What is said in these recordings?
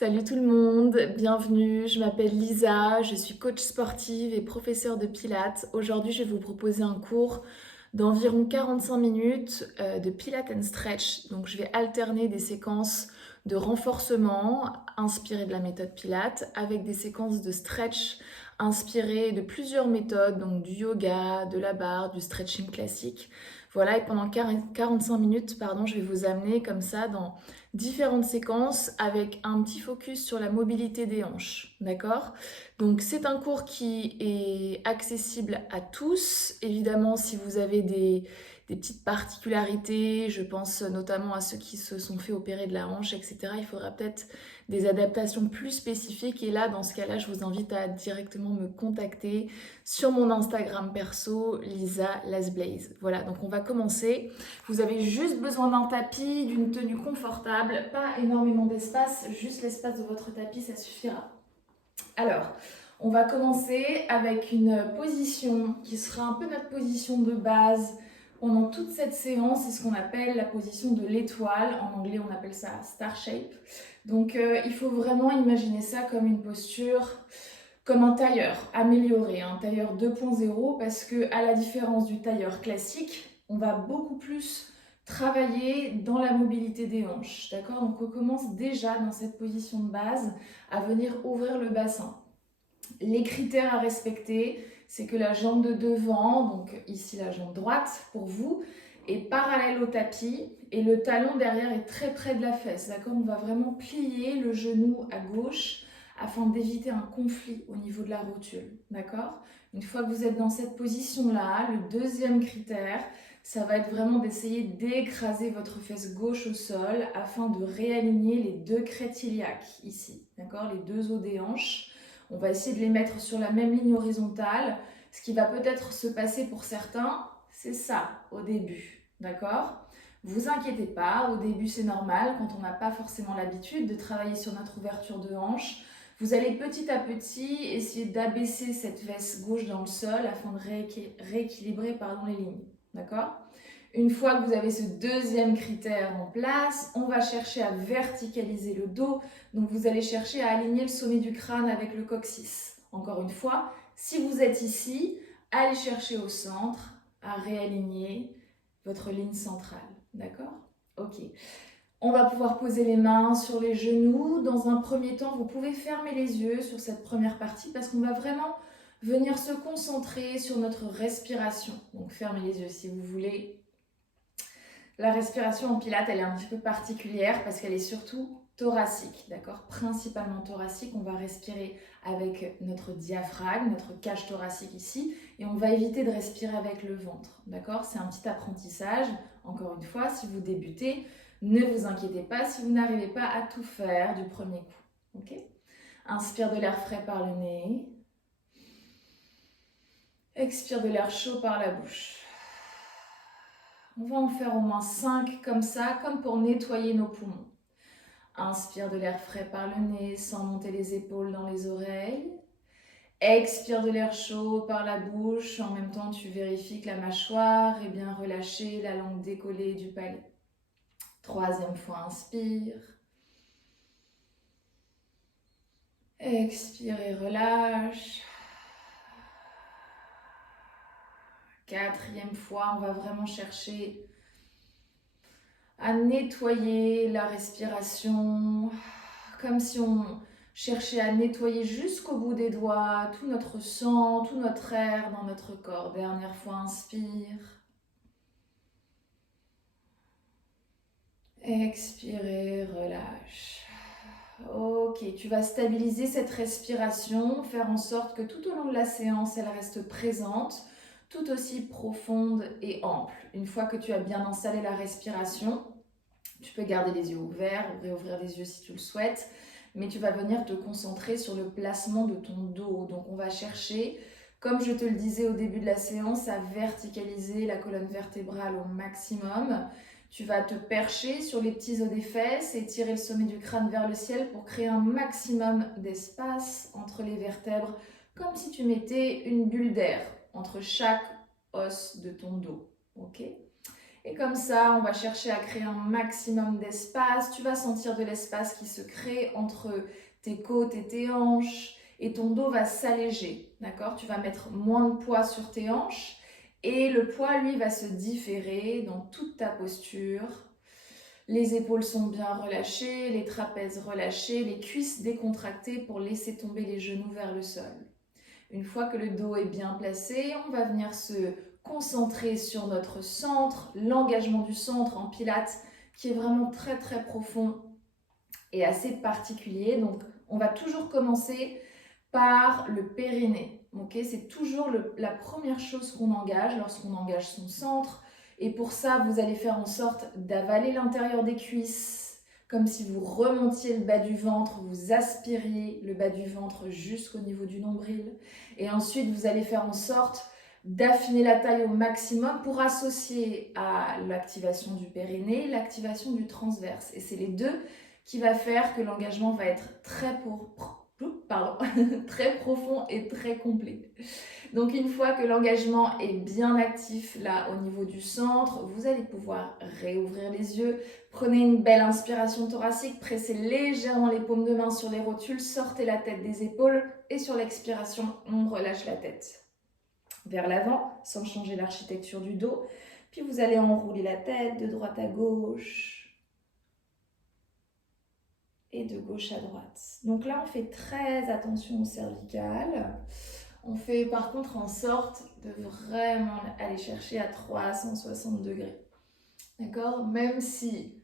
Salut tout le monde, bienvenue, je m'appelle Lisa, je suis coach sportive et professeure de pilates. Aujourd'hui, je vais vous proposer un cours d'environ 45 minutes de pilates and stretch. Donc, je vais alterner des séquences de renforcement inspirées de la méthode pilates avec des séquences de stretch inspirées de plusieurs méthodes, donc du yoga, de la barre, du stretching classique. Voilà, et pendant 45 minutes, je vais vous amener comme ça dans différentes séquences avec un petit focus sur la mobilité des hanches, d'accord? Donc c'est un cours qui est accessible à tous. Évidemment, si vous avez des petites particularités, je pense notamment à ceux qui se sont fait opérer de la hanche, etc. Il faudra peut-être des adaptations plus spécifiques. Et là, dans ce cas-là, je vous invite à directement me contacter sur mon Instagram perso, Lisa Lasblaze. Voilà, donc on va commencer. Vous avez juste besoin d'un tapis, d'une tenue confortable, pas énormément d'espace, juste l'espace de votre tapis, ça suffira. Alors, on va commencer avec une position qui sera un peu notre position de base pendant toute cette séance. C'est ce qu'on appelle la position de l'étoile. En anglais, on appelle ça star shape. Donc, il faut vraiment imaginer ça comme une posture, comme un tailleur amélioré, un tailleur 2.0, parce que à la différence du tailleur classique, on va beaucoup plus travailler dans la mobilité des hanches, d'accord? Donc on commence déjà dans cette position de base à venir ouvrir le bassin. Les critères à respecter, c'est que la jambe de devant, donc ici la jambe droite pour vous, est parallèle au tapis et le talon derrière est très près de la fesse, d'accord? On va vraiment plier le genou à gauche afin d'éviter un conflit au niveau de la rotule, d'accord? Une fois que vous êtes dans cette position-là, le deuxième critère, ça va être vraiment d'essayer d'écraser votre fesse gauche au sol afin de réaligner les deux crêtes iliaques ici, d'accord? Les deux os des hanches. On va essayer de les mettre sur la même ligne horizontale. Ce qui va peut-être se passer pour certains, c'est ça au début, d'accord? Vous inquiétez pas, au début c'est normal quand on n'a pas forcément l'habitude de travailler sur notre ouverture de hanche. Vous allez petit à petit essayer d'abaisser cette fesse gauche dans le sol afin de rééquilibrer les lignes, d'accord? Une fois que vous avez ce deuxième critère en place, on va chercher à verticaliser le dos. Donc vous allez chercher à aligner le sommet du crâne avec le coccyx. Encore une fois, si vous êtes ici, allez chercher au centre à réaligner votre ligne centrale. D'accord? Ok. On va pouvoir poser les mains sur les genoux. Dans un premier temps, vous pouvez fermer les yeux sur cette première partie parce qu'on va vraiment venir se concentrer sur notre respiration. Donc fermez les yeux si vous voulez. La respiration en pilates, elle est un petit peu particulière parce qu'elle est surtout thoracique, d'accord? Principalement thoracique, on va respirer avec notre diaphragme, notre cage thoracique ici, et on va éviter de respirer avec le ventre, d'accord? C'est un petit apprentissage. Encore une fois, si vous débutez, ne vous inquiétez pas si vous n'arrivez pas à tout faire du premier coup, ok? Inspire de l'air frais par le nez. Expire de l'air chaud par la bouche. On va en faire au moins 5 comme ça, comme pour nettoyer nos poumons. Inspire de l'air frais par le nez sans monter les épaules dans les oreilles. Expire de l'air chaud par la bouche. En même temps, tu vérifies que la mâchoire est bien relâchée, la langue décollée du palais. Troisième fois, inspire. Expire et relâche. Quatrième fois, on va vraiment chercher à nettoyer la respiration, comme si on cherchait à nettoyer jusqu'au bout des doigts tout notre sang, tout notre air dans notre corps. Dernière fois, inspire. Expirez, relâche. Ok, tu vas stabiliser cette respiration, faire en sorte que tout au long de la séance, elle reste présente, tout aussi profonde et ample. Une fois que tu as bien installé la respiration, tu peux garder les yeux ouverts ou réouvrir les yeux si tu le souhaites, mais tu vas venir te concentrer sur le placement de ton dos. Donc on va chercher, comme je te le disais au début de la séance, à verticaliser la colonne vertébrale au maximum. Tu vas te percher sur les petits os des fesses et tirer le sommet du crâne vers le ciel pour créer un maximum d'espace entre les vertèbres, comme si tu mettais une bulle d'air entre chaque os de ton dos. Ok ? Et comme ça, on va chercher à créer un maximum d'espace. Tu vas sentir de l'espace qui se crée entre tes côtes et tes hanches. Et ton dos va s'alléger, d'accord? Tu vas mettre moins de poids sur tes hanches. Et le poids, lui, va se différer dans toute ta posture. Les épaules sont bien relâchées, les trapèzes relâchés, les cuisses décontractées pour laisser tomber les genoux vers le sol. Une fois que le dos est bien placé, on va venir se concentrer sur notre centre, l'engagement du centre en pilates qui est vraiment très très profond et assez particulier. Donc on va toujours commencer par le périnée. Okay, c'est toujours la première chose qu'on engage lorsqu'on engage son centre. Et pour ça, vous allez faire en sorte d'avaler l'intérieur des cuisses, comme si vous remontiez le bas du ventre, vous aspiriez le bas du ventre jusqu'au niveau du nombril. Et ensuite, vous allez faire en sorte d'affiner la taille au maximum pour associer à l'activation du périnée l'activation du transverse. Et c'est les deux qui va faire que l'engagement va être très profond et très complet. Donc une fois que l'engagement est bien actif là au niveau du centre, vous allez pouvoir réouvrir les yeux. Prenez une belle inspiration thoracique, pressez légèrement les paumes de main sur les rotules, sortez la tête des épaules et sur l'expiration, on relâche la tête vers l'avant sans changer l'architecture du dos. Puis vous allez enrouler la tête de droite à gauche et de gauche à droite. Donc là, on fait très attention au cervical. On fait par contre en sorte de vraiment aller chercher à 360 degrés. D'accord? Même si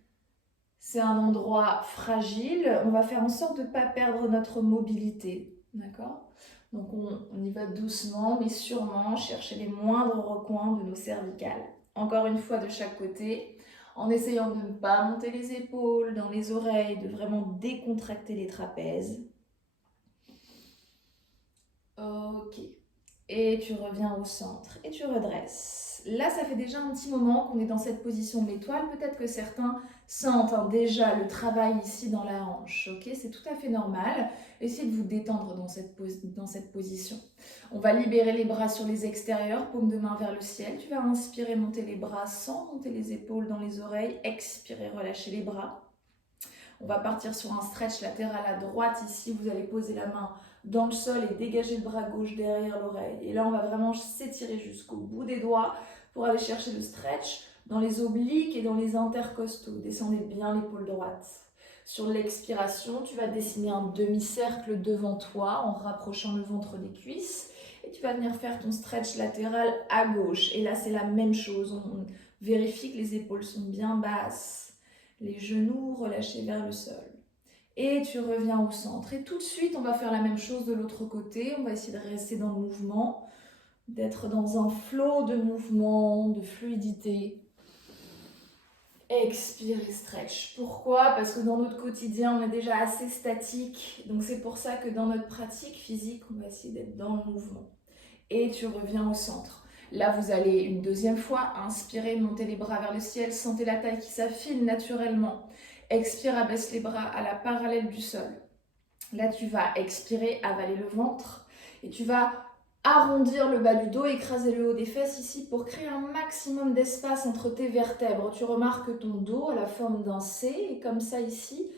c'est un endroit fragile, on va faire en sorte de ne pas perdre notre mobilité. D'accord? Donc on y va doucement, mais sûrement, chercher les moindres recoins de nos cervicales. Encore une fois de chaque côté, en essayant de ne pas monter les épaules dans les oreilles, de vraiment décontracter les trapèzes. Ok. Et tu reviens au centre et tu redresses. Là, ça fait déjà un petit moment qu'on est dans cette position de l'étoile. Peut-être que certains sentent déjà le travail ici dans la hanche. Ok, c'est tout à fait normal. Essayez de vous détendre dans cette position. On va libérer les bras sur les extérieurs, paume de main vers le ciel. Tu vas inspirer, monter les bras sans monter les épaules dans les oreilles. Expirer, relâcher les bras. On va partir sur un stretch latéral à droite. Ici, vous allez poser la main dans le sol et dégager le bras gauche derrière l'oreille. Et là, on va vraiment s'étirer jusqu'au bout des doigts pour aller chercher le stretch dans les obliques et dans les intercostaux. Descendez bien l'épaule droite. Sur l'expiration, tu vas dessiner un demi-cercle devant toi en rapprochant le ventre des cuisses. Et tu vas venir faire ton stretch latéral à gauche. Et là, c'est la même chose. On vérifie que les épaules sont bien basses. Les genoux relâchés vers le sol. Et tu reviens au centre. Et tout de suite, on va faire la même chose de l'autre côté. On va essayer de rester dans le mouvement, d'être dans un flot de mouvement, de fluidité. Expire et stretch. Pourquoi? Parce que dans notre quotidien, on est déjà assez statique. Donc c'est pour ça que dans notre pratique physique, on va essayer d'être dans le mouvement. Et tu reviens au centre. Là, vous allez une deuxième fois inspirer, monter les bras vers le ciel, sentez la taille qui s'affine naturellement. Expire, abaisse les bras à la parallèle du sol. Là, tu vas expirer, avaler le ventre et tu vas arrondir le bas du dos, écraser le haut des fesses ici pour créer un maximum d'espace entre tes vertèbres. Tu remarques que ton dos a la forme d'un C et comme ça ici,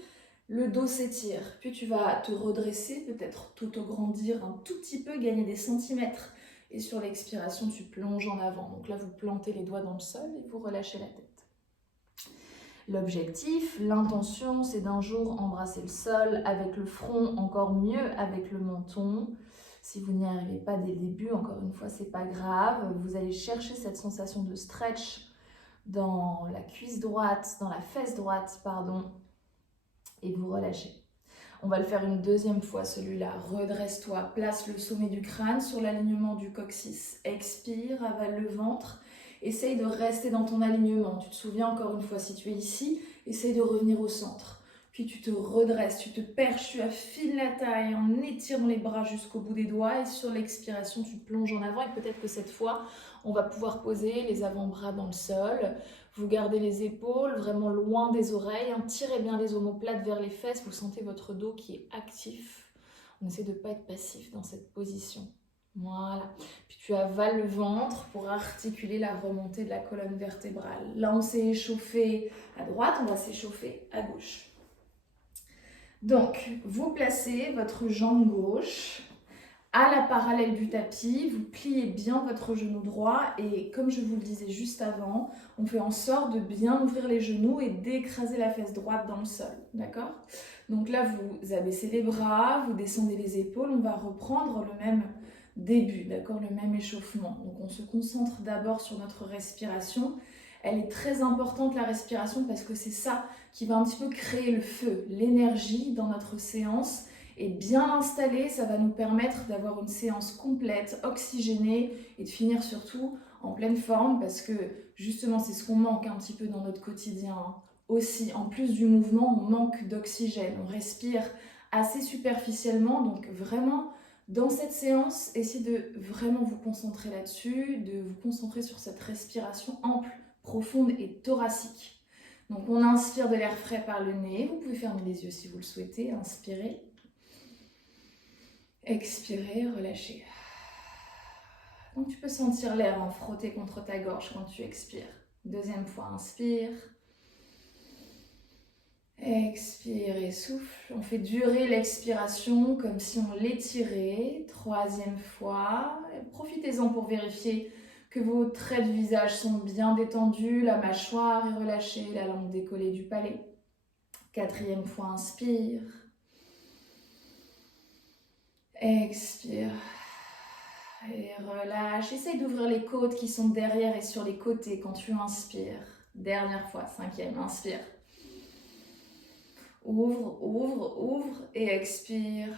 le dos s'étire. Puis tu vas te redresser, peut-être t'auto-grandir un tout petit peu, gagner des centimètres. Et sur l'expiration, tu plonges en avant. Donc là, vous plantez les doigts dans le sol et vous relâchez la tête. L'objectif, l'intention, c'est d'un jour embrasser le sol avec le front, encore mieux avec le menton. Si vous n'y arrivez pas dès le début, encore une fois, c'est pas grave. Vous allez chercher cette sensation de stretch dans la cuisse droite, dans la fesse droite, pardon, et vous relâchez. On va le faire une deuxième fois, celui-là. Redresse-toi, place le sommet du crâne sur l'alignement du coccyx. Expire, avale le ventre. Essaye de rester dans ton alignement. Tu te souviens encore une fois, si tu es ici, essaye de revenir au centre. Puis tu te redresses, tu te perches, tu affines la taille en étirant les bras jusqu'au bout des doigts. Et sur l'expiration, tu plonges en avant. Et peut-être que cette fois, on va pouvoir poser les avant-bras dans le sol. Vous gardez les épaules vraiment loin des oreilles. Tirez bien les omoplates vers les fesses. Vous sentez votre dos qui est actif. On essaie de ne pas être passif dans cette position. Voilà. Puis tu avales le ventre pour articuler la remontée de la colonne vertébrale. Là, on s'est échauffé à droite, on va s'échauffer à gauche. Donc, vous placez votre jambe gauche à la parallèle du tapis, vous pliez bien votre genou droit et comme je vous le disais juste avant, on fait en sorte de bien ouvrir les genoux et d'écraser la fesse droite dans le sol, d'accord? Donc là, vous abaissez les bras, vous descendez les épaules, on va reprendre le même début, d'accord? Le même échauffement. Donc on se concentre d'abord sur notre respiration. Elle est très importante la respiration parce que c'est ça qui va un petit peu créer le feu, l'énergie dans notre séance. Et bien l'installer, ça va nous permettre d'avoir une séance complète, oxygénée et de finir surtout en pleine forme parce que justement c'est ce qu'on manque un petit peu dans notre quotidien. Aussi, en plus du mouvement, on manque d'oxygène, on respire assez superficiellement, donc vraiment dans cette séance, essayez de vraiment vous concentrer là-dessus, de vous concentrer sur cette respiration ample, profonde et thoracique. Donc on inspire de l'air frais par le nez, vous pouvez fermer les yeux si vous le souhaitez, inspirez. Expirez, relâchez. Donc tu peux sentir l'air frotter contre ta gorge quand tu expires. Deuxième fois, inspire. Expire et souffle. On fait durer l'expiration comme si on l'étirait. Troisième fois. Profitez-en pour vérifier que vos traits du visage sont bien détendus, la mâchoire est relâchée, la langue décollée du palais. Quatrième fois, inspire. Expire. Et relâche. Essaye d'ouvrir les côtes qui sont derrière et sur les côtés quand tu inspires. Dernière fois, cinquième, inspire. Ouvre, ouvre, ouvre et expire.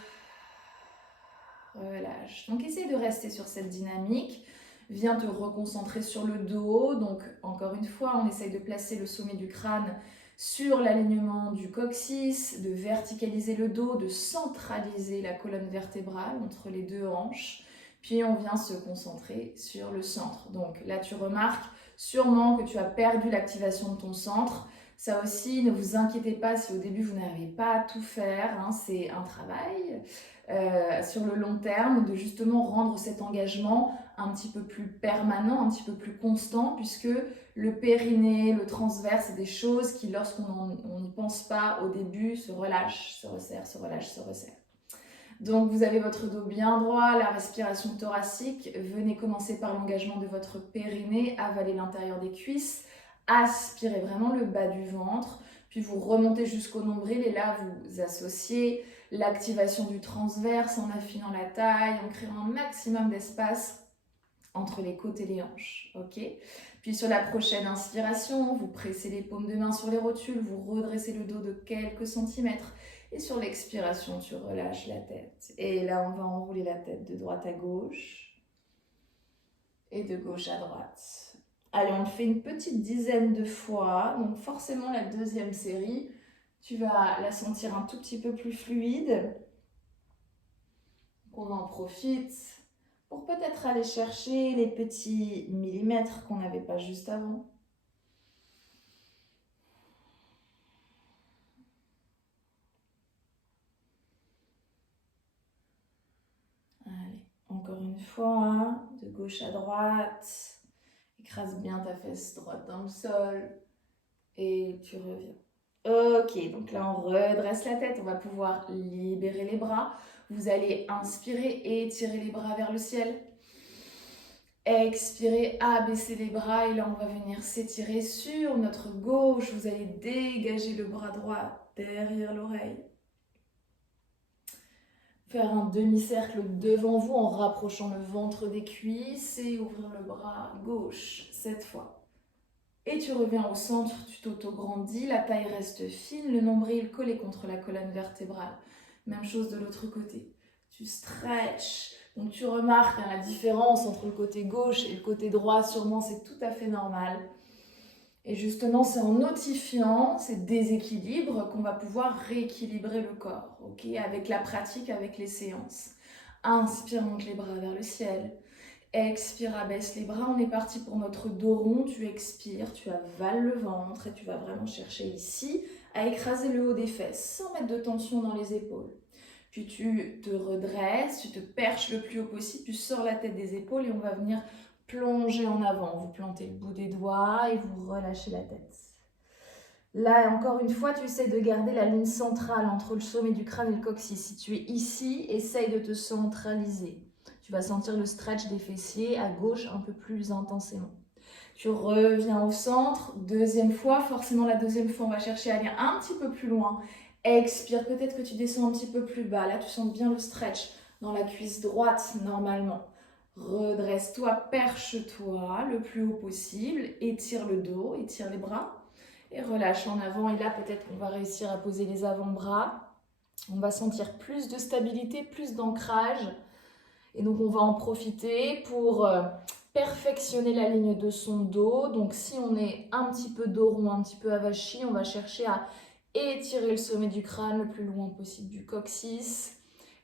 Relâche. Donc essaye de rester sur cette dynamique. Viens te reconcentrer sur le dos. Donc encore une fois, on essaye de placer le sommet du crâne sur l'alignement du coccyx, de verticaliser le dos, de centraliser la colonne vertébrale entre les deux hanches. Puis on vient se concentrer sur le centre. Donc là, tu remarques sûrement que tu as perdu l'activation de ton centre. Ça aussi, ne vous inquiétez pas si au début vous n'arrivez pas à tout faire. Hein, c'est un travail sur le long terme de justement rendre cet engagement un petit peu plus permanent, un petit peu plus constant, puisque le périnée, le transverse, c'est des choses qui, lorsqu'on n'y pense pas au début, se relâchent, se resserrent, se relâchent, se resserrent. Donc vous avez votre dos bien droit, la respiration thoracique. Venez commencer par l'engagement de votre périnée, avaler l'intérieur des cuisses, aspirez vraiment le bas du ventre, puis vous remontez jusqu'au nombril et là vous associez l'activation du transverse en affinant la taille, en créant un maximum d'espace entre les côtes et les hanches. Ok. Puis sur la prochaine inspiration, vous pressez les paumes de main sur les rotules, vous redressez le dos de quelques centimètres. Et sur l'expiration, tu relâches la tête. Et là, on va enrouler la tête de droite à gauche et de gauche à droite. Allez, on le fait une petite dizaine de fois. Donc forcément, la deuxième série, tu vas la sentir un tout petit peu plus fluide. Donc on en profite pour peut-être aller chercher les petits millimètres qu'on n'avait pas juste avant. Allez, encore une fois, de gauche à droite. Écrase bien ta fesse droite dans le sol et tu reviens. Ok, donc là on redresse la tête, on va pouvoir libérer les bras. Vous allez inspirer et étirer les bras vers le ciel. Expirez, abaissez les bras et là on va venir s'étirer sur notre gauche. Vous allez dégager le bras droit derrière l'oreille. Faire un demi-cercle devant vous en rapprochant le ventre des cuisses et ouvrir le bras gauche cette fois. Et tu reviens au centre, tu t'auto-grandis, la taille reste fine, le nombril collé contre la colonne vertébrale. Même chose de l'autre côté. Tu stretches. Donc tu remarques la différence entre le côté gauche et le côté droit, sûrement c'est tout à fait normal. Et justement, c'est en notifiant ces déséquilibres qu'on va pouvoir rééquilibrer le corps, okay, avec la pratique, avec les séances. Inspire, monte les bras vers le ciel. Expire, abaisse les bras. On est parti pour notre dos rond. Tu expires, tu avales le ventre et tu vas vraiment chercher ici à écraser le haut des fesses sans mettre de tension dans les épaules. Puis tu te redresses, tu te perches le plus haut possible, tu sors la tête des épaules et on va venir plonger en avant. Vous plantez le bout des doigts et vous relâchez la tête. Là, encore une fois, tu essaies de garder la ligne centrale entre le sommet du crâne et le coccyx. Si tu es ici, essaye de te centraliser. Tu vas sentir le stretch des fessiers à gauche un peu plus intensément. Tu reviens au centre, deuxième fois, forcément la deuxième fois, on va chercher à aller un petit peu plus loin. Expire, peut-être que tu descends un petit peu plus bas. Là, tu sens bien le stretch dans la cuisse droite normalement. Redresse-toi, perche-toi le plus haut possible, étire le dos, étire les bras. Et relâche en avant. Et là, peut-être qu'on va réussir à poser les avant-bras. On va sentir plus de stabilité, plus d'ancrage. Et donc, on va en profiter pour perfectionner la ligne de son dos. Donc, si on est un petit peu dos rond, un petit peu avachi, on va chercher à étirer le sommet du crâne le plus loin possible du coccyx.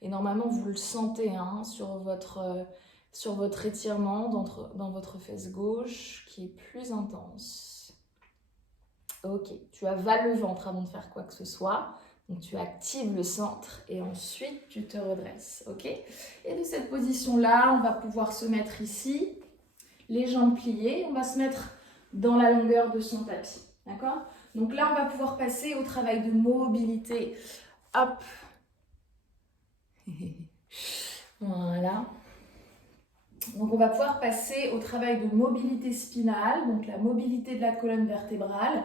Et normalement, vous le sentez hein, sur votre étirement dans votre fesse gauche qui est plus intense. Ok, tu avales le ventre avant de faire quoi que ce soit. Donc tu actives le centre et ensuite tu te redresses. Ok. Et de cette position-là, on va pouvoir se mettre ici, les jambes pliées. On va se mettre dans la longueur de son tapis. D'accord? Donc là, on va pouvoir passer au travail de mobilité. Hop. Voilà. Donc on va pouvoir passer au travail de mobilité spinale, donc la mobilité de la colonne vertébrale,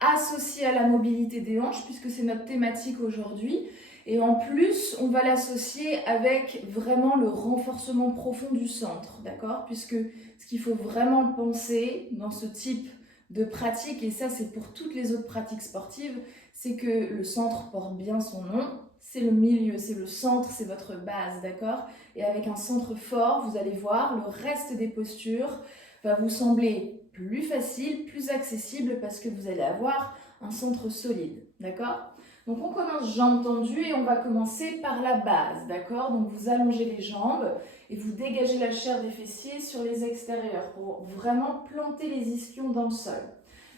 associée à la mobilité des hanches, puisque c'est notre thématique aujourd'hui. Et en plus, on va l'associer avec vraiment le renforcement profond du centre, d'accord? Puisque ce qu'il faut vraiment penser dans ce type de pratique, et ça c'est pour toutes les autres pratiques sportives, c'est que le centre porte bien son nom, c'est le milieu, c'est le centre, c'est votre base, d'accord? Et avec un centre fort, vous allez voir, le reste des postures va vous sembler plus facile, plus accessible parce que vous allez avoir un centre solide, d'accord? Donc on commence jambes tendues et on va commencer par la base, d'accord? Donc vous allongez les jambes et vous dégagez la chair des fessiers sur les extérieurs pour vraiment planter les ischions dans le sol.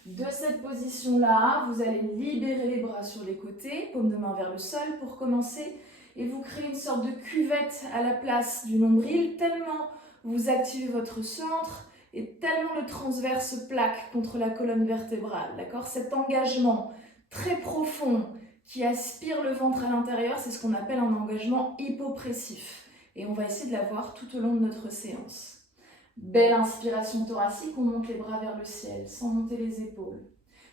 De cette position-là, vous allez libérer les bras sur les côtés, paume de main vers le sol pour commencer et vous créez une sorte de cuvette à la place du nombril tellement vous activez votre centre et tellement le transverse plaque contre la colonne vertébrale, d'accord? Cet engagement très profond qui aspire le ventre à l'intérieur, c'est ce qu'on appelle un engagement hypopressif. Et on va essayer de l'avoir tout au long de notre séance. Belle inspiration thoracique, on monte les bras vers le ciel sans monter les épaules.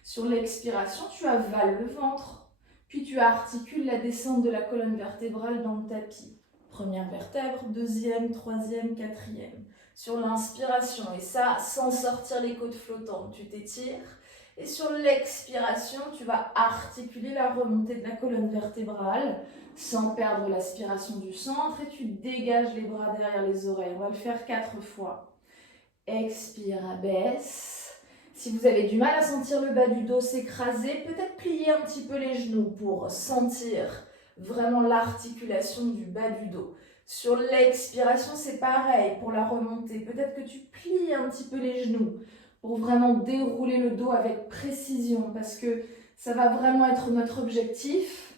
Sur l'expiration, tu avales le ventre, puis tu articules la descente de la colonne vertébrale dans le tapis. Première vertèbre, deuxième, troisième, quatrième. Sur l'inspiration, et ça sans sortir les côtes flottantes, tu t'étires. Et sur l'expiration, tu vas articuler la remontée de la colonne vertébrale sans perdre l'aspiration du centre et tu dégages les bras derrière les oreilles. On va le faire 4 fois. Expire, abaisse. Si vous avez du mal à sentir le bas du dos s'écraser, peut-être plier un petit peu les genoux pour sentir vraiment l'articulation du bas du dos. Sur l'expiration, c'est pareil pour la remontée. Peut-être que tu plies un petit peu les genoux pour vraiment dérouler le dos avec précision parce que ça va vraiment être notre objectif.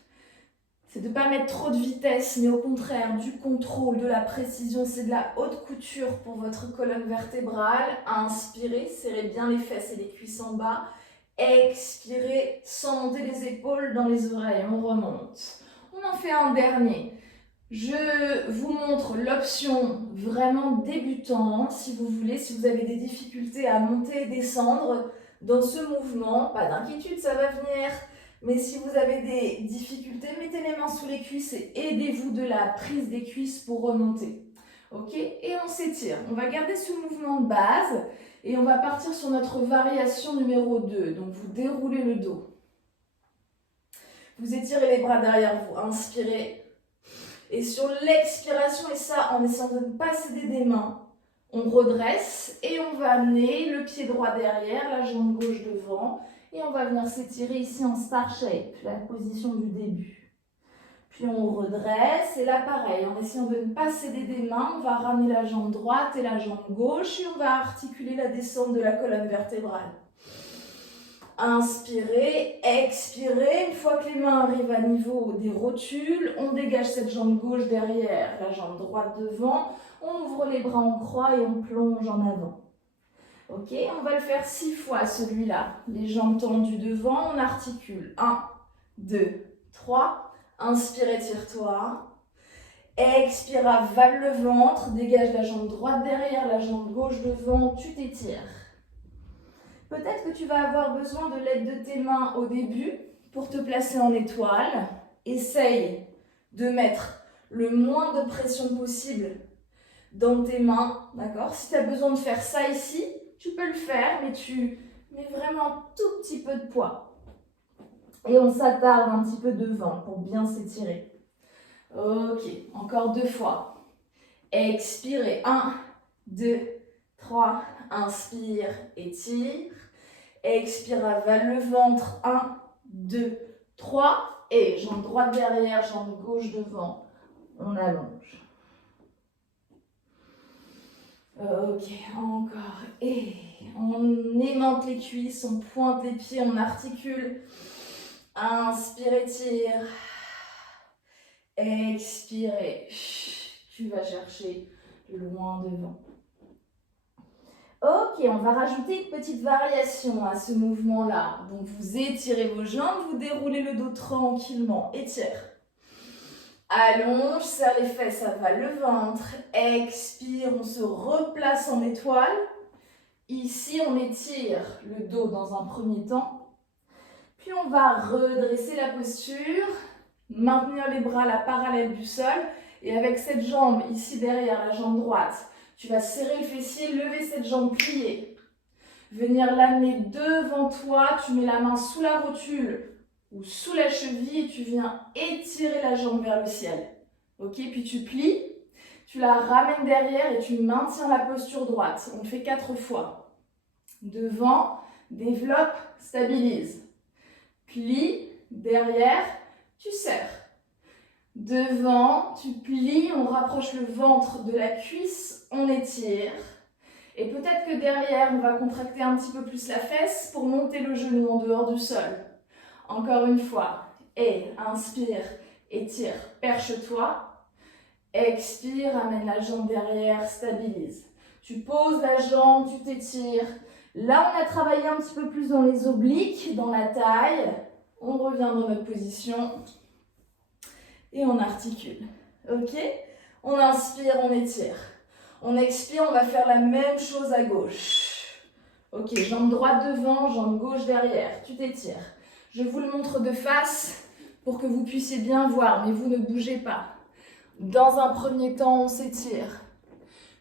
C'est de ne pas mettre trop de vitesse, mais au contraire, du contrôle, de la précision. C'est de la haute couture pour votre colonne vertébrale. Inspirez, serrez bien les fesses et les cuisses en bas. Expirez sans monter les épaules dans les oreilles. On remonte. On en fait un dernier. Je vous montre l'option vraiment débutant, si vous voulez, si vous avez des difficultés à monter et descendre dans ce mouvement. Pas d'inquiétude, ça va venir. Mais si vous avez des difficultés, mettez les mains sous les cuisses et aidez-vous de la prise des cuisses pour remonter. Ok? Et on s'étire. On va garder ce mouvement de base et on va partir sur notre variation numéro 2. Donc vous déroulez le dos. Vous étirez les bras derrière vous. Inspirez. Et sur l'expiration, et ça en essayant de ne pas céder des mains, on redresse et on va amener le pied droit derrière, la jambe gauche devant. Et on va venir s'étirer ici en star shape, la position du début. Puis on redresse, et là pareil, en essayant de ne pas céder des mains, on va ramener la jambe droite et la jambe gauche, et on va articuler la descente de la colonne vertébrale. Inspirez, expirez. Une fois que les mains arrivent à niveau des rotules, on dégage cette jambe gauche derrière, la jambe droite devant. On ouvre les bras en croix et on plonge en avant. Ok, on va le faire 6 fois celui-là. Les jambes tendues devant, on articule. 1, 2, 3. Inspire, étire-toi. Expire, avale le ventre. Dégage la jambe droite derrière, la jambe gauche devant. Tu t'étires. Peut-être que tu vas avoir besoin de l'aide de tes mains au début pour te placer en étoile. Essaye de mettre le moins de pression possible dans tes mains, d'accord? Si tu as besoin de faire ça ici, tu peux le faire, mais tu mets vraiment un tout petit peu de poids. Et on s'attarde un petit peu devant pour bien s'étirer. Ok, encore 2 fois. Expirez. 1, 2, 3. Inspire, étire. Expire, avale le ventre. 1, 2, 3. Et jambe droite derrière, jambe gauche devant. On allonge. Ok, encore. Et on aimante les cuisses, on pointe les pieds, on articule. Inspire, étire. Expirez. Tu vas chercher loin devant. Ok, on va rajouter une petite variation à ce mouvement-là. Donc, vous étirez vos jambes, vous déroulez le dos tranquillement. Étire. Allonge, serre les fesses, avale le ventre. Expire, on se replace en étoile. Ici, on étire le dos dans un premier temps. Puis, on va redresser la posture, maintenir les bras à la parallèle du sol. Et avec cette jambe ici derrière, la jambe droite, tu vas serrer le fessier, lever cette jambe pliée. Venir l'amener devant toi, tu mets la main sous la rotule ou sous la cheville et tu viens étirer la jambe vers le ciel. Ok, puis tu plies, tu la ramènes derrière et tu maintiens la posture droite. On le fait 4 fois. Devant, développe, stabilise. Plie, derrière, tu serres. Devant, tu plies, on rapproche le ventre de la cuisse, on étire. Et peut-être que derrière, on va contracter un petit peu plus la fesse pour monter le genou en dehors du sol. Encore une fois. Et inspire, étire, perche-toi. Expire, amène la jambe derrière, stabilise. Tu poses la jambe, tu t'étires. Là, on a travaillé un petit peu plus dans les obliques, dans la taille. On revient dans notre position. Et on articule. Ok? On inspire, on étire. On expire, on va faire la même chose à gauche. Ok, jambe droite devant, jambe gauche derrière. Tu t'étires. Je vous le montre de face pour que vous puissiez bien voir, mais vous ne bougez pas. Dans un premier temps, on s'étire.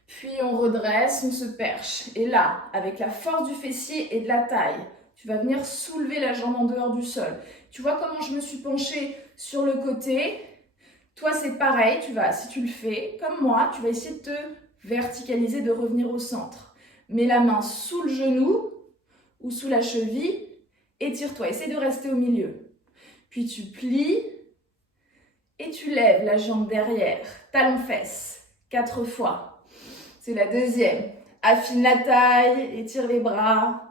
Puis on redresse, on se perche. Et là, avec la force du fessier et de la taille, tu vas venir soulever la jambe en dehors du sol. Tu vois comment je me suis penchée sur le côté? Toi, c'est pareil, si tu le fais comme moi, tu vas essayer de te verticaliser, de revenir au centre. Mets la main sous le genou ou sous la cheville, étire-toi, essaie de rester au milieu. Puis tu plies et tu lèves la jambe derrière, talon-fesse, 4 fois. C'est la deuxième. Affine la taille, étire les bras.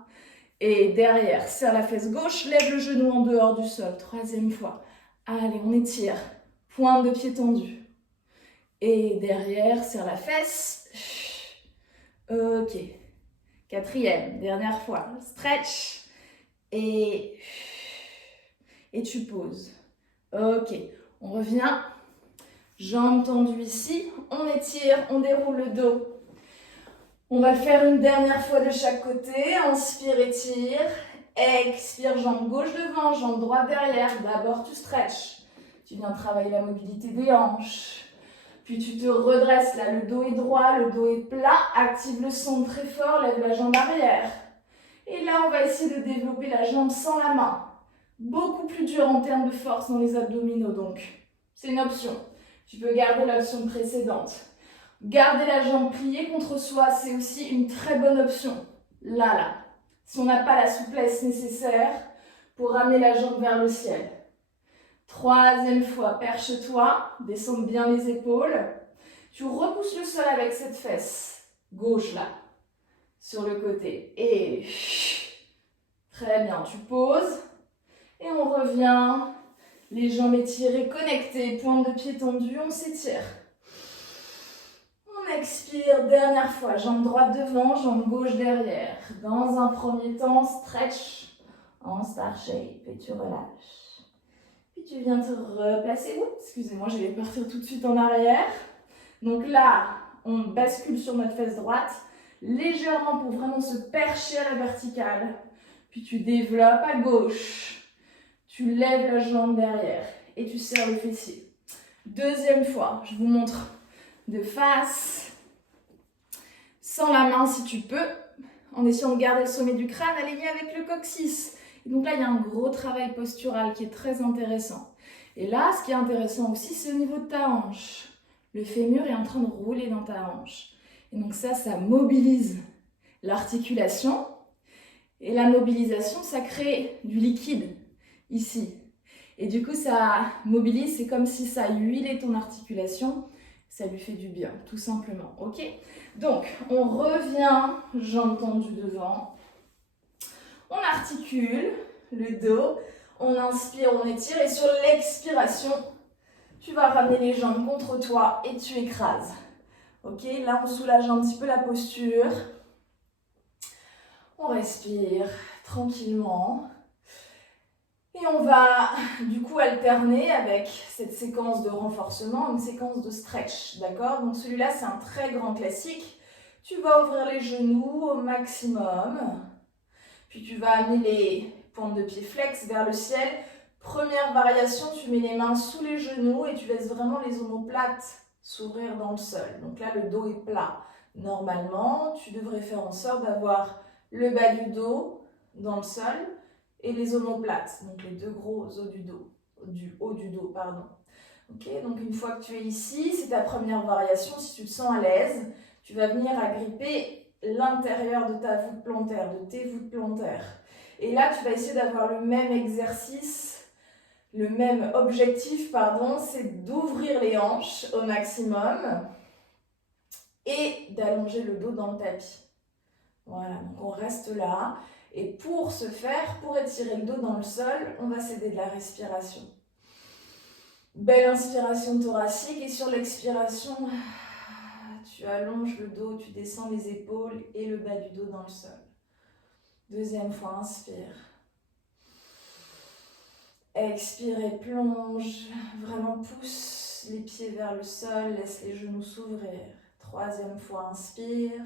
Et derrière, serre la fesse gauche, lève le genou en dehors du sol, 3e fois. Allez, on étire. Pointe de pied tendu. Et derrière, serre la fesse. Ok. 4e, dernière fois. Stretch. Et tu poses. Ok. On revient. Jambes tendues ici. On étire, on déroule le dos. On va le faire une dernière fois de chaque côté. Inspire, étire. Expire, jambe gauche devant, jambe droite derrière. D'abord, tu stretches. Tu viens travailler la mobilité des hanches. Puis tu te redresses, là, le dos est droit, le dos est plat. Active le centre très fort, lève la jambe arrière. Et là, on va essayer de développer la jambe sans la main. Beaucoup plus dur en termes de force dans les abdominaux, donc. C'est une option. Tu peux garder l'option précédente. Garder la jambe pliée contre soi, c'est aussi une très bonne option. Là. Si on n'a pas la souplesse nécessaire pour ramener la jambe vers le ciel. 3e fois, perche-toi, descends bien les épaules. Tu repousses le sol avec cette fesse gauche là, sur le côté. Et Très bien, tu poses et on revient. Les jambes étirées, connectées, pointe de pied tendue, on s'étire. On expire, dernière fois, jambe droite devant, jambe gauche derrière. Dans un premier temps, stretch en star shape et tu relâches. Puis tu viens te replacer. Oups, excusez-moi, je vais partir tout de suite en arrière. Donc là, on bascule sur notre fesse droite, légèrement pour vraiment se percher à la verticale. Puis tu développes à gauche. Tu lèves la jambe derrière et tu serres le fessier. Deuxième fois, je vous montre de face, sans la main si tu peux, en essayant de garder le sommet du crâne aligné avec le coccyx. Et donc là, il y a un gros travail postural qui est très intéressant. Et là, ce qui est intéressant aussi, c'est au niveau de ta hanche. Le fémur est en train de rouler dans ta hanche. Et donc ça mobilise l'articulation. Et la mobilisation, ça crée du liquide ici. Et du coup, ça mobilise, c'est comme si ça huilait ton articulation. Ça lui fait du bien, tout simplement. Ok? Donc, on revient, jambes tendues devant. On articule le dos. On inspire, on étire. Et sur l'expiration, tu vas ramener les jambes contre toi et tu écrases. Ok? Là, on soulage un petit peu la posture. On respire tranquillement. Et on va du coup alterner avec cette séquence de renforcement, une séquence de stretch, d'accord? Donc celui-là, c'est un très grand classique. Tu vas ouvrir les genoux au maximum. Puis tu vas amener les pointes de pied flex vers le ciel. Première variation, tu mets les mains sous les genoux et tu laisses vraiment les omoplates s'ouvrir dans le sol. Donc là, le dos est plat. Normalement, tu devrais faire en sorte d'avoir le bas du dos dans le sol et les omoplates, donc les deux gros os du haut du dos, pardon. Ok, donc une fois que tu es ici, c'est ta première variation. Si tu te sens à l'aise, tu vas venir agripper l'intérieur de ta voûte plantaire, de tes voûtes plantaires. Et là, tu vas essayer d'avoir le même exercice, le même objectif, pardon, c'est d'ouvrir les hanches au maximum et d'allonger le dos dans le tapis. Voilà, donc on reste là. Et pour ce faire, pour étirer le dos dans le sol, on va s'aider de la respiration. Belle inspiration thoracique et sur l'expiration, tu allonges le dos, tu descends les épaules et le bas du dos dans le sol. Deuxième fois, inspire. Expire et plonge. Vraiment pousse les pieds vers le sol, laisse les genoux s'ouvrir. Troisième fois, inspire.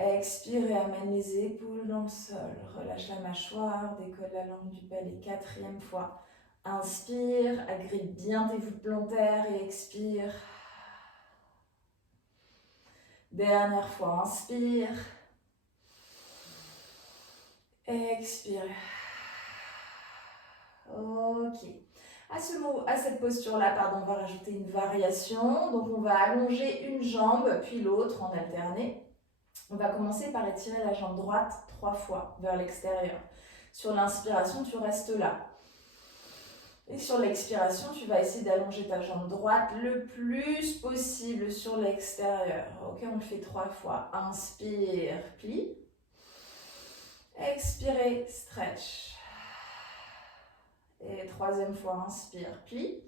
Expire et amène les épaules dans le sol. Relâche la mâchoire, décolle la langue du palais. Quatrième fois. Inspire, agrippe bien tes voûtes plantaires et expire. Dernière fois, inspire. Expire. Ok. À cette posture-là, on va rajouter une variation. Donc on va allonger une jambe puis l'autre en alterné. On va commencer par étirer la jambe droite 3 fois vers l'extérieur. Sur l'inspiration, tu restes là. Et sur l'expiration, tu vas essayer d'allonger ta jambe droite le plus possible sur l'extérieur. Ok, on le fait 3 fois. Inspire, plie. Expirez, stretch. Et troisième fois, inspire, plie.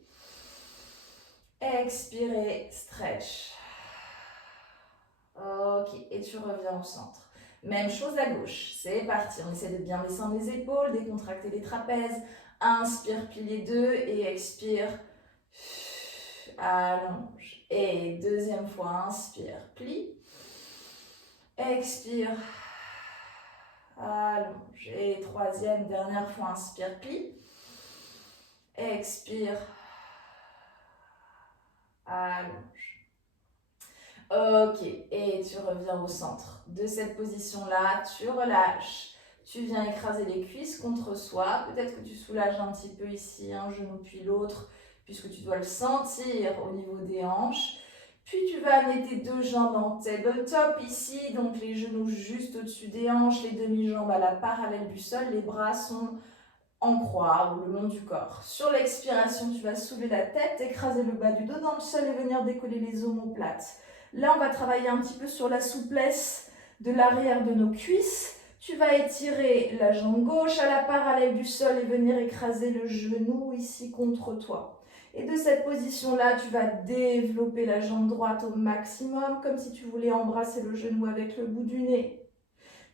Expirez, stretch. Ok, et tu reviens au centre. Même chose à gauche, c'est parti. On essaie de bien descendre les épaules, décontracter les trapèzes. Inspire, plie les deux et expire. Allonge. Et deuxième fois, inspire, plie. Expire. Allonge. Et troisième, dernière fois, inspire, plie. Expire. Allonge. Ok, et tu reviens au centre de cette position-là, tu relâches, tu viens écraser les cuisses contre soi, peut-être que tu soulages un petit peu ici, un genou puis l'autre, puisque tu dois le sentir au niveau des hanches. Puis tu vas amener tes deux jambes en tabletop ici, donc les genoux juste au-dessus des hanches, les demi-jambes à la parallèle du sol, les bras sont en croix ou le long du corps. Sur l'expiration, tu vas soulever la tête, écraser le bas du dos dans le sol et venir décoller les omoplates. Là, on va travailler un petit peu sur la souplesse de l'arrière de nos cuisses. Tu vas étirer la jambe gauche à la parallèle du sol et venir écraser le genou ici contre toi. Et de cette position-là, tu vas développer la jambe droite au maximum, comme si tu voulais embrasser le genou avec le bout du nez.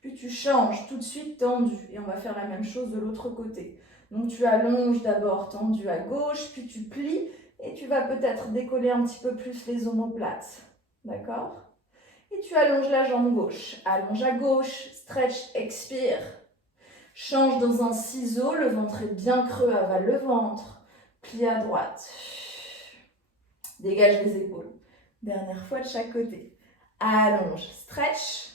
Puis tu changes tout de suite tendu. Et on va faire la même chose de l'autre côté. Donc tu allonges d'abord tendu à gauche, puis tu plies et tu vas peut-être décoller un petit peu plus les omoplates. D'accord ? Et tu allonges la jambe gauche. Allonge à gauche, stretch, expire. Change dans un ciseau, le ventre est bien creux, avale le ventre. Plie à droite. Dégage les épaules. Dernière fois de chaque côté. Allonge, stretch.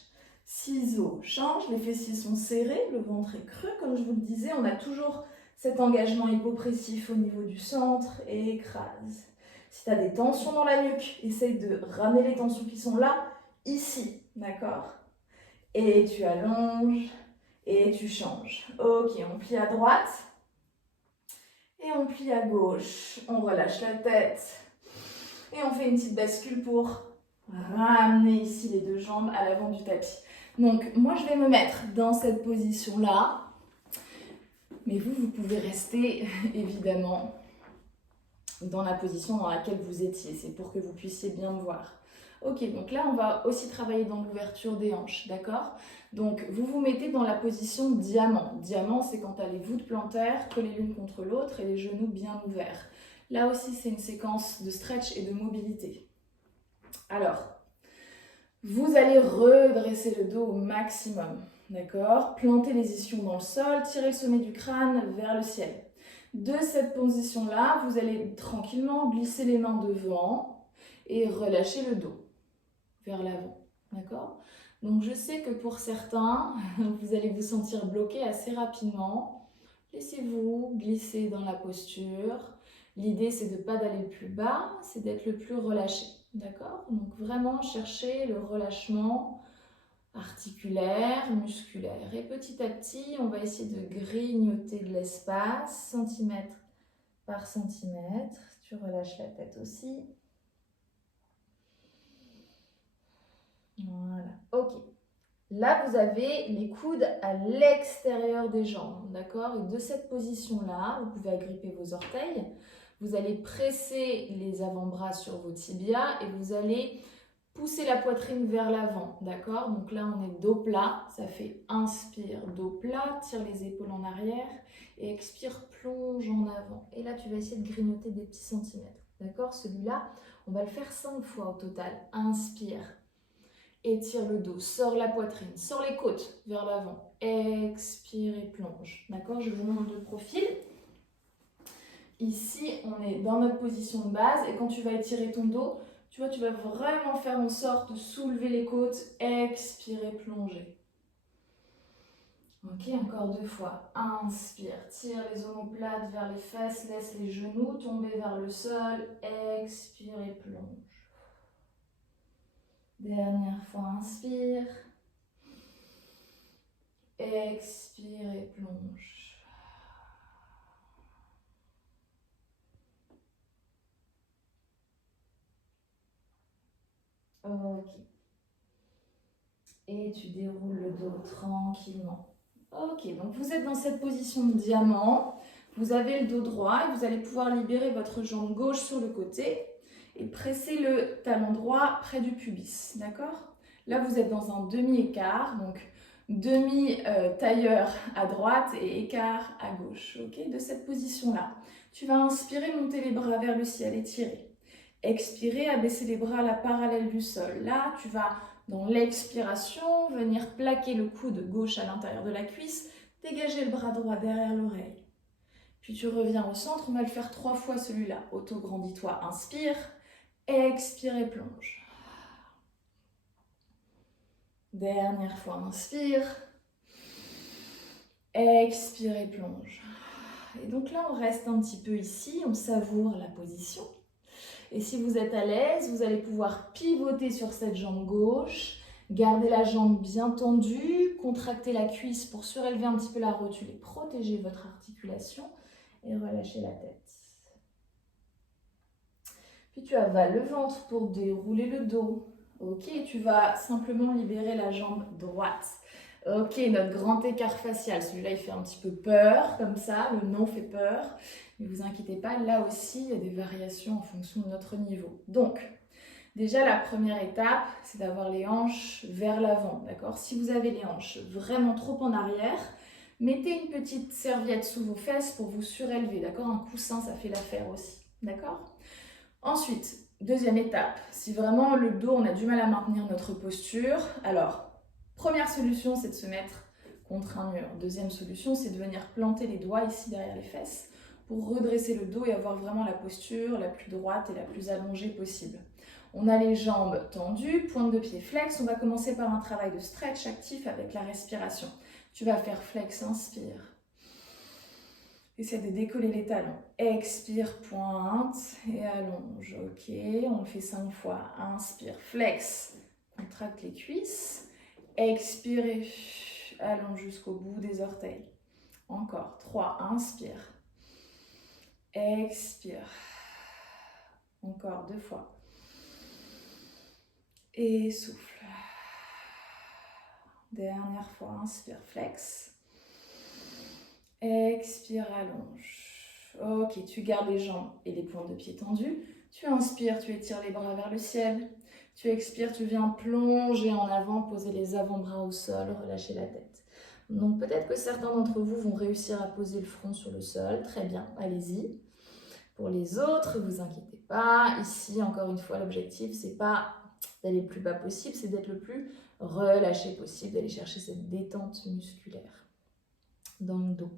Ciseaux, change, les fessiers sont serrés, le ventre est creux, comme je vous le disais, on a toujours cet engagement hypopressif au niveau du centre et écrase. Si tu as des tensions dans la nuque, essaye de ramener les tensions qui sont là, ici, d'accord? Et tu allonges et tu changes. Ok, on plie à droite et on plie à gauche. On relâche la tête et on fait une petite bascule pour ramener ici les deux jambes à l'avant du tapis. Donc, moi, je vais me mettre dans cette position-là. Mais vous pouvez rester, évidemment, dans la position dans laquelle vous étiez. C'est pour que vous puissiez bien me voir. Ok, donc là, on va aussi travailler dans l'ouverture des hanches, d'accord? Donc, vous vous mettez dans la position diamant. Diamant, c'est quand tu as les voûtes plantaires collées l'une contre l'autre et les genoux bien ouverts. Là aussi, c'est une séquence de stretch et de mobilité. Alors, vous allez redresser le dos au maximum, d'accord? Planter les ischions dans le sol, tirer le sommet du crâne vers le ciel. De cette position-là, vous allez tranquillement glisser les mains devant et relâcher le dos vers l'avant, d'accord? Donc je sais que pour certains, vous allez vous sentir bloqué assez rapidement. Laissez-vous glisser dans la posture. L'idée, c'est de ne pas d'aller le plus bas, c'est d'être le plus relâché. D'accord? Donc vraiment chercher le relâchement articulaire, musculaire. Et petit à petit, on va essayer de grignoter de l'espace, centimètre par centimètre. Tu relâches la tête aussi. Voilà. Ok. Là, vous avez les coudes à l'extérieur des jambes. D'accord? Et de cette position-là, vous pouvez agripper vos orteils. Vous allez presser les avant-bras sur vos tibias et vous allez pousser la poitrine vers l'avant, d'accord? Donc là, on est dos plat, ça fait inspire, dos plat, tire les épaules en arrière et expire, plonge en avant. Et là, tu vas essayer de grignoter des petits centimètres, d'accord? Celui-là, on va le faire 5 fois au total. Inspire, étire le dos, sors la poitrine, sors les côtes vers l'avant. Expire et plonge, d'accord? Je vous montre le profil. Ici, on est dans notre position de base et quand tu vas étirer ton dos, tu vois, tu vas vraiment faire en sorte de soulever les côtes, expirer, plonger. Ok, encore 2 fois. Inspire, tire les omoplates vers les fesses, laisse les genoux tomber vers le sol, expire et plonge. Dernière fois, inspire, expire et plonge. Ok. Et tu déroules le dos tranquillement. Ok, donc vous êtes dans cette position de diamant. Vous avez le dos droit et vous allez pouvoir libérer votre jambe gauche sur le côté et presser le talon droit près du pubis, d'accord? Là, vous êtes dans un demi-écart, donc demi-tailleur à droite et écart à gauche, ok? De cette position-là, tu vas inspirer, monter les bras vers le ciel, étirer. Expirer, abaisser les bras à la parallèle du sol. Là, tu vas, dans l'expiration, venir plaquer le coude gauche à l'intérieur de la cuisse, dégager le bras droit derrière l'oreille. Puis tu reviens au centre, on va le faire 3 fois celui-là. Auto-grandis-toi, inspire, expire et plonge. Dernière fois, inspire, expire et plonge. Et donc là, on reste un petit peu ici, on savoure la position. Et si vous êtes à l'aise, vous allez pouvoir pivoter sur cette jambe gauche, garder la jambe bien tendue, contracter la cuisse pour surélever un petit peu la rotule et protéger votre articulation et relâcher la tête. Puis tu avales le ventre pour dérouler le dos. Ok, tu vas simplement libérer la jambe droite. Ok, notre grand écart facial, celui-là il fait un petit peu peur, comme ça, le nom fait peur. Mais vous inquiétez pas, là aussi il y a des variations en fonction de notre niveau. Donc, déjà la première étape, c'est d'avoir les hanches vers l'avant, d'accord? Si vous avez les hanches vraiment trop en arrière, mettez une petite serviette sous vos fesses pour vous surélever, d'accord? Un coussin, ça fait l'affaire aussi, d'accord? Ensuite, deuxième étape, si vraiment le dos, on a du mal à maintenir notre posture, alors, première solution, c'est de se mettre contre un mur. Deuxième solution, c'est de venir planter les doigts ici derrière les fesses pour redresser le dos et avoir vraiment la posture la plus droite et la plus allongée possible. On a les jambes tendues, pointe de pied flex. On va commencer par un travail de stretch actif avec la respiration. Tu vas faire flex, inspire. Essaie de décoller les talons. Expire, pointe et allonge. Ok, on le fait 5 fois. Inspire, flex, contracte les cuisses. Expire et allonge jusqu'au bout des orteils. Encore 3, inspire. Expire. Encore 2 fois. Et souffle. Dernière fois, inspire, flex. Expire, allonge. Ok, tu gardes les jambes et les pointes de pied tendues. Tu inspires, tu étires les bras vers le ciel. Tu expires, tu viens plonger en avant, poser les avant-bras au sol, relâcher la tête. Donc peut-être que certains d'entre vous vont réussir à poser le front sur le sol. Très bien, allez-y. Pour les autres, ne vous inquiétez pas. Ici, encore une fois, l'objectif, c'est pas d'aller le plus bas possible, c'est d'être le plus relâché possible, d'aller chercher cette détente musculaire dans le dos.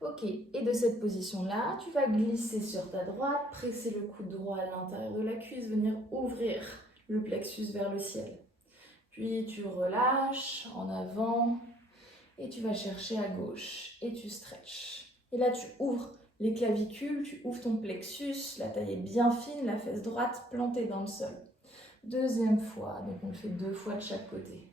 Ok, et de cette position-là, tu vas glisser sur ta droite, presser le coude droit à l'intérieur de la cuisse, venir ouvrir le plexus vers le ciel. Puis tu relâches en avant et tu vas chercher à gauche et tu stretches. Et là, tu ouvres les clavicules, tu ouvres ton plexus, la taille est bien fine, la fesse droite plantée dans le sol. Deuxième fois, donc on le fait 2 fois de chaque côté.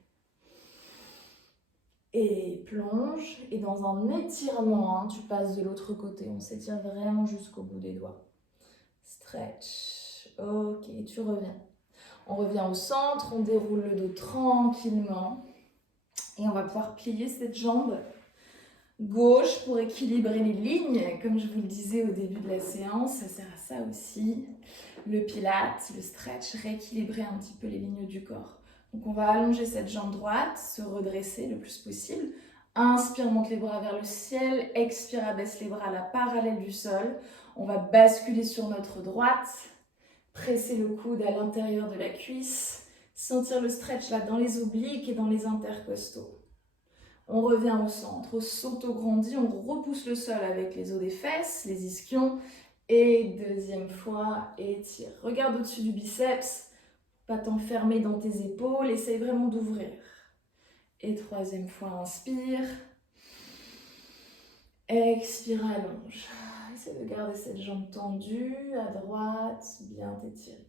Et plonge, et dans un étirement, tu passes de l'autre côté, on s'étire vraiment jusqu'au bout des doigts. Stretch, ok, tu reviens. On revient au centre, on déroule le dos tranquillement, et on va pouvoir plier cette jambe gauche pour équilibrer les lignes, comme je vous le disais au début de la séance, ça sert à ça aussi. Le pilate, le stretch, rééquilibrer un petit peu les lignes du corps. Donc on va allonger cette jambe droite, se redresser le plus possible. Inspire, monte les bras vers le ciel. Expire, abaisse les bras à la parallèle du sol. On va basculer sur notre droite. Presser le coude à l'intérieur de la cuisse. Sentir le stretch là dans les obliques et dans les intercostaux. On revient au centre, s'auto-grandit, on repousse le sol avec les os des fesses, les ischions. Et deuxième fois, étire. Regarde au-dessus du biceps, pas t'enfermer dans tes épaules, essaye vraiment d'ouvrir. Et troisième fois, inspire. Expire, allonge. Essaye de garder cette jambe tendue, à droite, bien t'étirer.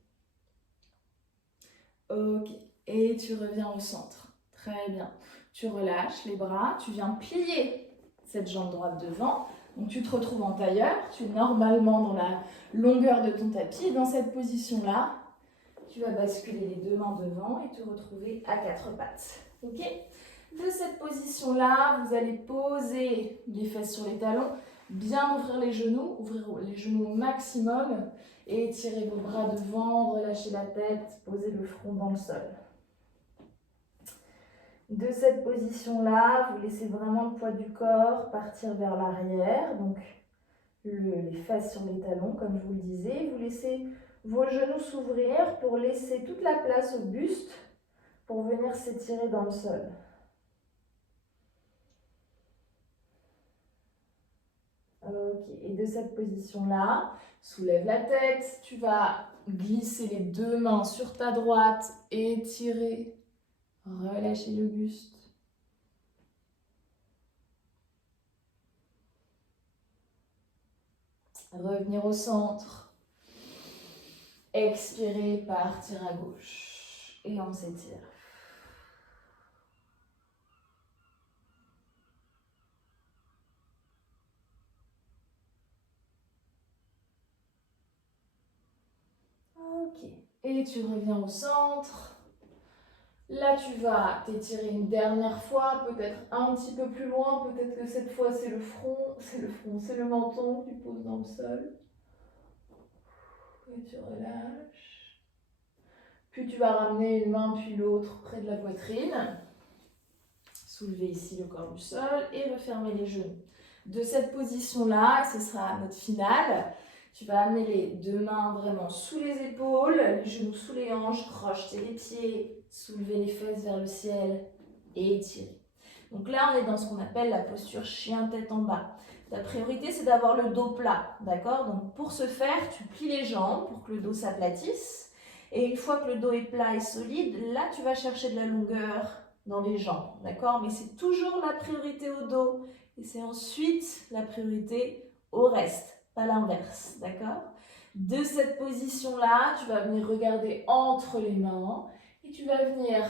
Ok, et tu reviens au centre. Très bien. Tu relâches les bras, tu viens plier cette jambe droite devant. Donc tu te retrouves en tailleur, tu es normalement dans la longueur de ton tapis. Dans cette position-là, tu vas basculer les 2 mains devant et te retrouver à 4 pattes. Ok ? De cette position-là, vous allez poser les fesses sur les talons, bien ouvrir les genoux au maximum et étirer vos bras devant, relâcher la tête, poser le front dans le sol. De cette position-là, vous laissez vraiment le poids du corps partir vers l'arrière, donc les fesses sur les talons, comme je vous le disais. Vous laissez vos genoux s'ouvrir pour laisser toute la place au buste pour venir s'étirer dans le sol. Ok, et de cette position-là, soulève la tête, tu vas glisser les 2 mains sur ta droite, étirer, relâcher le buste. Revenir au centre. Expirer, partir à gauche. Et on s'étire. Ok. Et tu reviens au centre. Là, tu vas t'étirer une dernière fois, peut-être un petit peu plus loin, peut-être que cette fois c'est le front, c'est le menton que tu poses dans le sol. Et tu relâches. Puis tu vas ramener une main puis l'autre près de la poitrine. Soulever ici le corps du sol et refermer les genoux. De cette position-là, et ce sera notre finale, tu vas amener les deux mains vraiment sous les épaules, les genoux sous les hanches, crocheter les pieds, soulever les fesses vers le ciel et étirer. Donc là, on est dans ce qu'on appelle la posture chien tête en bas. Ta priorité, c'est d'avoir le dos plat, d'accord? Donc pour ce faire, tu plies les jambes pour que le dos s'aplatisse. Et une fois que le dos est plat et solide, là, tu vas chercher de la longueur dans les jambes, d'accord? Mais c'est toujours la priorité au dos et c'est ensuite la priorité au reste, pas l'inverse, d'accord? De cette position-là, tu vas venir regarder entre les mains et tu vas venir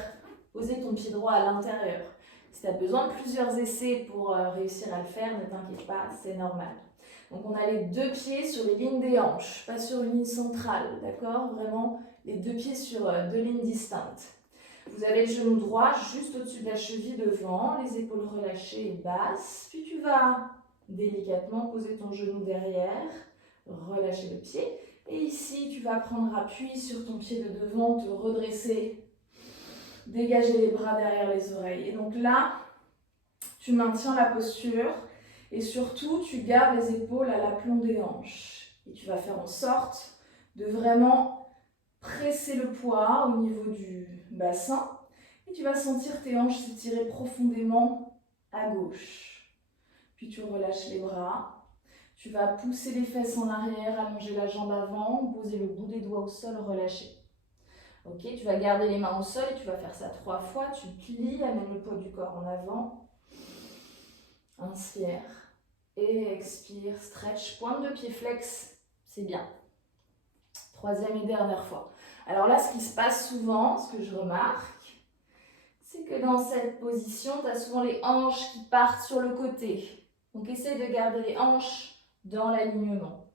poser ton pied droit à l'intérieur. Si tu as besoin de plusieurs essais pour réussir à le faire, ne t'inquiète pas, c'est normal. Donc on a les deux pieds sur les lignes des hanches, pas sur une ligne centrale, d'accord? Vraiment les deux pieds sur deux lignes distinctes. Vous avez le genou droit juste au-dessus de la cheville devant, les épaules relâchées et basses. Puis tu vas délicatement poser ton genou derrière, relâcher le pied. Et ici, tu vas prendre appui sur ton pied de devant, te redresser, dégager les bras derrière les oreilles. Et donc là, tu maintiens la posture et surtout, tu gardes les épaules à l'aplomb des hanches. Et tu vas faire en sorte de vraiment presser le poids au niveau du bassin et tu vas sentir tes hanches s'étirer profondément à gauche. Puis tu relâches les bras. Tu vas pousser les fesses en arrière, allonger la jambe avant, poser le bout des doigts au sol, relâcher. Ok, tu vas garder les mains au sol et tu vas faire ça 3 fois. Tu plies, amène le poids du corps en avant. Inspire et expire, stretch, pointe de pied flex, c'est bien. 3e et dernière fois. Alors là, ce qui se passe souvent, ce que je remarque, c'est que dans cette position, tu as souvent les hanches qui partent sur le côté. Donc essaie de garder les hanches dans l'alignement.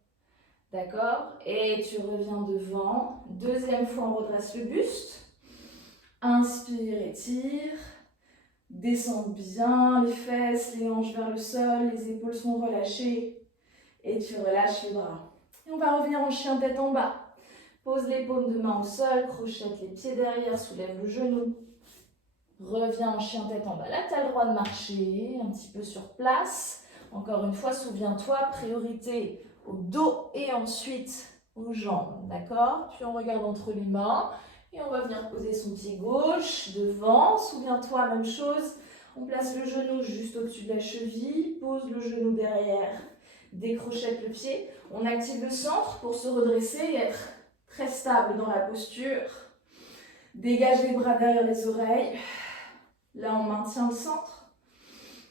D'accord? Et tu reviens devant. 2e fois, on redresse le buste. Inspire, étire. Descends bien les fesses, les hanches vers le sol, les épaules sont relâchées. Et tu relâches les bras. Et on va revenir en chien tête en bas. Pose les paumes de main au sol, crochette les pieds derrière, soulève le genou. Reviens en chien tête en bas. Là, tu as le droit de marcher un petit peu sur place. Encore une fois, souviens-toi, priorité au dos et ensuite aux jambes. D'accord? Puis on regarde entre les mains et on va venir poser son pied gauche devant. Souviens-toi, même chose. On place le genou juste au-dessus de la cheville. Pose le genou derrière. Décrochette le pied. On active le centre pour se redresser et être très stable dans la posture. Dégage les bras derrière les oreilles. Là, on maintient le centre.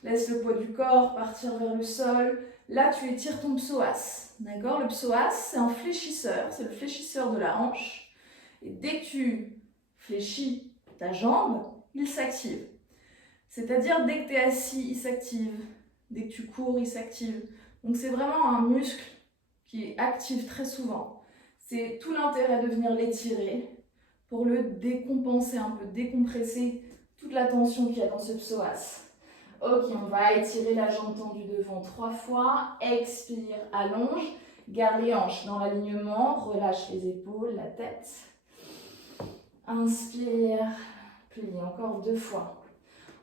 Laisse le poids du corps partir vers le sol. Là, tu étires ton psoas. D'accord? Le psoas, c'est un fléchisseur. C'est le fléchisseur de la hanche. Et dès que tu fléchis ta jambe, il s'active. C'est-à-dire, dès que tu es assis, il s'active. Dès que tu cours, il s'active. Donc, c'est vraiment un muscle qui est actif très souvent. C'est tout l'intérêt de venir l'étirer pour le décompenser un peu, décompresser toute la tension qu'il y a dans ce psoas. Ok, on va étirer la jambe tendue devant 3 fois. Expire, allonge. Garde les hanches dans l'alignement. Relâche les épaules, la tête. Inspire, plie. Encore 2 fois.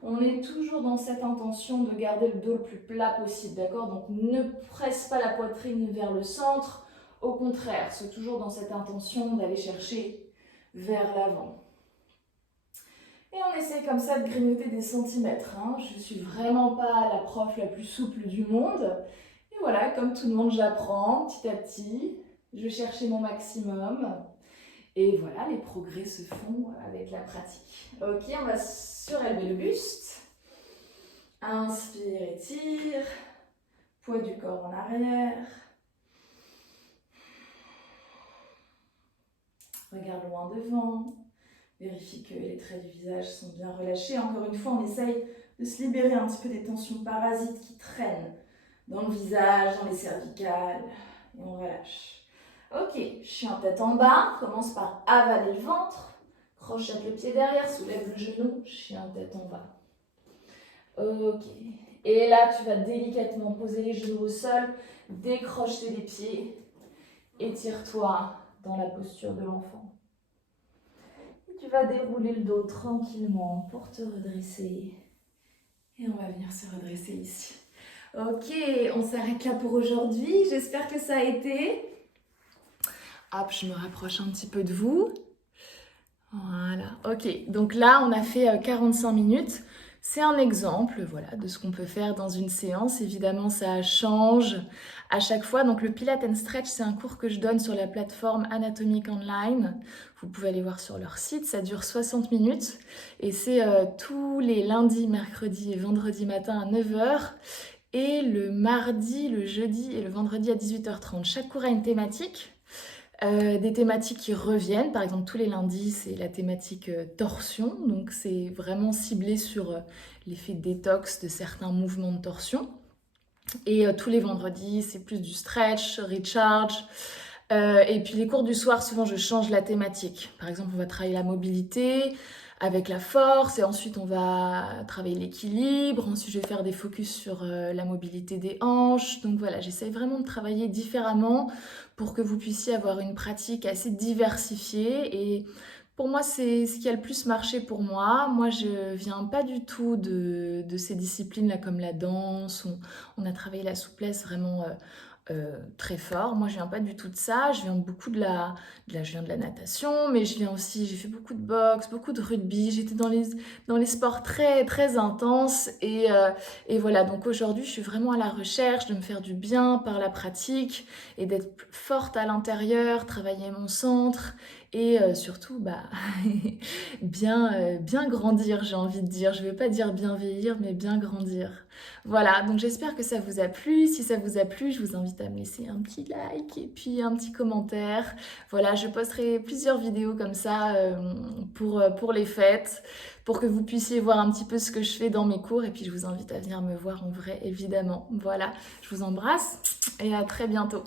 On est toujours dans cette intention de garder le dos le plus plat possible, d'accord? Donc ne presse pas la poitrine vers le centre. Au contraire, c'est toujours dans cette intention d'aller chercher vers l'avant. Et on essaie comme ça de grignoter des centimètres. Hein. Je ne suis vraiment pas la prof la plus souple du monde. Et voilà, comme tout le monde, j'apprends petit à petit. Je vais chercher mon maximum. Et voilà, les progrès se font avec la pratique. Ok, on va surélever le buste. Inspire, étire. Poids du corps en arrière. Regarde loin devant. Vérifie que les traits du visage sont bien relâchés. Encore une fois, on essaye de se libérer un petit peu des tensions parasites qui traînent dans le visage, dans les cervicales. Et on relâche. Ok, chien tête en bas. Commence par avaler le ventre. Crochette le pied derrière, soulève le genou, chien tête en bas. Ok. Et là, tu vas délicatement poser les genoux au sol, décrocher les pieds, étire-toi dans la posture de l'enfant. Et tu vas dérouler le dos tranquillement pour te redresser. Et on va venir se redresser ici. Ok, on s'arrête là pour aujourd'hui. J'espère que ça a été. Hop, je me rapproche un petit peu de vous. Voilà, ok. Donc là, on a fait 45 minutes. C'est un exemple, voilà, de ce qu'on peut faire dans une séance. Évidemment, ça change à chaque fois. Donc le Pilates and Stretch, c'est un cours que je donne sur la plateforme Anatomic Online. Vous pouvez aller voir sur leur site. Ça dure 60 minutes. Et c'est tous les lundis, mercredis et vendredis matin à 9h. Et le mardi, le jeudi et le vendredi à 18h30. Chaque cours a une thématique. Des thématiques qui reviennent, par exemple tous les lundis c'est la thématique torsion, donc c'est vraiment ciblé sur l'effet détox de certains mouvements de torsion. Et tous les vendredis c'est plus du stretch, recharge. Et puis les cours du soir, souvent je change la thématique. Par exemple on va travailler la mobilité avec la force, et ensuite on va travailler l'équilibre, ensuite je vais faire des focus sur la mobilité des hanches. Donc voilà, j'essaye vraiment de travailler différemment pour que vous puissiez avoir une pratique assez diversifiée. Et pour moi, c'est ce qui a le plus marché pour moi. Moi, je viens pas du tout de ces disciplines-là comme la danse, où on a travaillé la souplesse vraiment très fort. Moi, je viens pas du tout de ça. Je viens beaucoup je viens de la natation, mais je viens aussi, j'ai fait beaucoup de boxe, beaucoup de rugby. J'étais dans les sports très, très intenses. Et voilà, donc aujourd'hui, je suis vraiment à la recherche de me faire du bien par la pratique et d'être forte à l'intérieur, travailler mon centre et surtout, bien grandir, j'ai envie de dire. Je ne veux pas dire bien vieillir, mais bien grandir. Voilà, donc j'espère que ça vous a plu. Si ça vous a plu, je vous invite à me laisser un petit like et puis un petit commentaire. Voilà, je posterai plusieurs vidéos comme ça pour les fêtes, pour que vous puissiez voir un petit peu ce que je fais dans mes cours. Et puis je vous invite à venir me voir en vrai, évidemment. Voilà, je vous embrasse et à très bientôt.